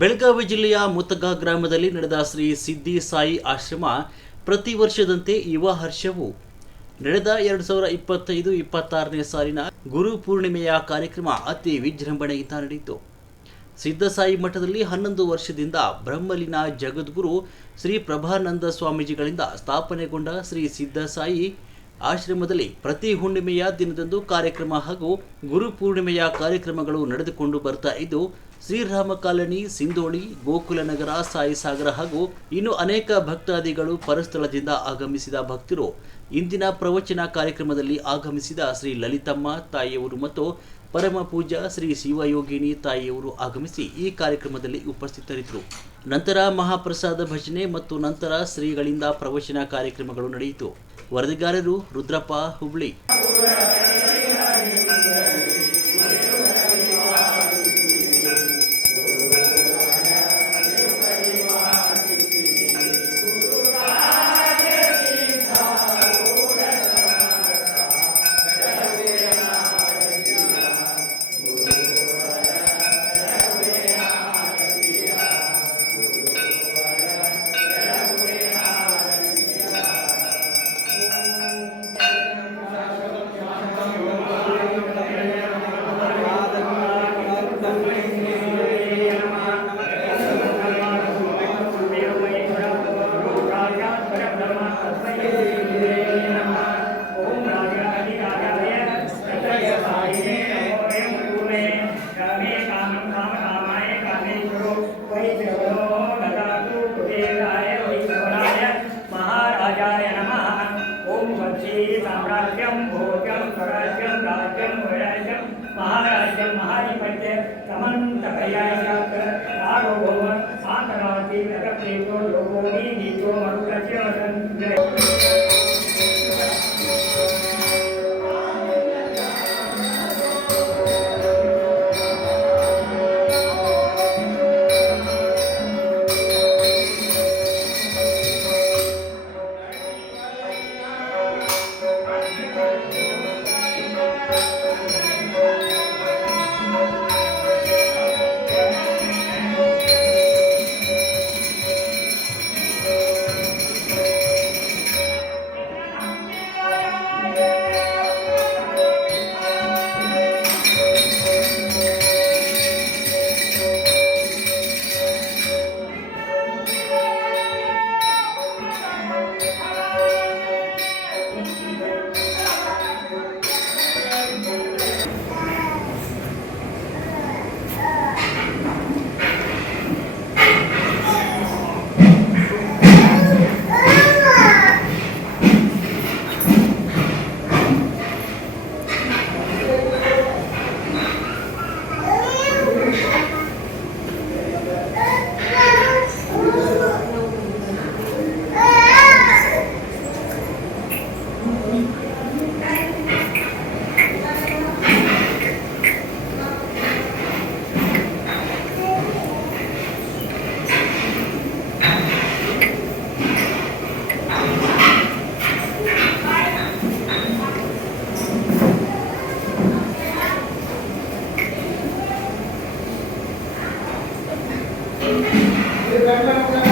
ಬೆಳಗಾವಿ ಜಿಲ್ಲೆಯ ಮುತಗ ಗ್ರಾಮದಲ್ಲಿ ನಡೆದ ಶ್ರೀ ಸಿದ್ದಿ ಸಾಯಿ ಆಶ್ರಮ ಪ್ರತಿ ವರ್ಷದಂತೆ ಯುವ ಹರ್ಷವು ನಡೆದ 2025-26ನೇ ಸಾಲಿನ ಗುರು ಪೂರ್ಣಿಮೆಯ ಕಾರ್ಯಕ್ರಮ ಅತಿ ವಿಜೃಂಭಣೆಯಿಂದ ನಡೆಯಿತು. ಸಿದ್ದಸಾಯಿ ಮಠದಲ್ಲಿ 11 ವರ್ಷದಿಂದ ಬ್ರಹ್ಮಲಿನ ಜಗದ್ಗುರು ಶ್ರೀ ಪ್ರಭಾನಂದ ಸ್ವಾಮೀಜಿಗಳಿಂದ ಸ್ಥಾಪನೆಗೊಂಡ ಶ್ರೀ ಸಿದ್ದಸಾಯಿ ಆಶ್ರಮದಲ್ಲಿ ಪ್ರತಿ ಹುಣ್ಣಿಮೆಯ ದಿನದಂದು ಕಾರ್ಯಕ್ರಮ ಹಾಗೂ ಗುರು ಪೂರ್ಣಿಮೆಯ ಕಾರ್ಯಕ್ರಮಗಳು ನಡೆದುಕೊಂಡು ಬರ್ತಾ ಇದ್ದು, ಶ್ರೀರಾಮ ಕಾಲನಿ, ಸಿಂಧೋಳಿ, ಗೋಕುಲನಗರ, ಸಾಯಿಸಾಗರ ಹಾಗೂ ಇನ್ನು ಅನೇಕ ಭಕ್ತಾದಿಗಳು ಪರಸ್ಥಳದಿಂದ ಆಗಮಿಸಿದ ಭಕ್ತರು ಇಂದಿನ ಪ್ರವಚನ ಕಾರ್ಯಕ್ರಮದಲ್ಲಿ ಆಗಮಿಸಿದ ಶ್ರೀ ಲಲಿತಮ್ಮ ತಾಯಿಯವರು ಮತ್ತು ಪರಮ ಪೂಜ್ಯ ಶ್ರೀ ಶಿವಯೋಗಿನಿ ತಾಯಿಯವರು ಆಗಮಿಸಿ ಈ ಕಾರ್ಯಕ್ರಮದಲ್ಲಿ ಉಪಸ್ಥಿತರಿದ್ದರು. ನಂತರ ಮಹಾಪ್ರಸಾದ ಭಜನೆ ಮತ್ತು ನಂತರ ಶ್ರೀಗಳಿಂದ ಪ್ರವಚನ ಕಾರ್ಯಕ್ರಮಗಳು ನಡೆಯಿತು. ವರದಿಗಾರರು ರುದ್ರಪ್ಪ, ಹುಬ್ಳಿ. महाराजाय नमः। ओम वत्सी साम्राज्यं भोज्यं स्वराज्यं राज्यं वैराज्यं महाराज्यं महाधिपत्य समन्तकयायात् सार्वभौम शान्तराज्ये जगत्प्रेतो लोकोऽपि नीतो मरुतस्य वसन्ते। Gracias.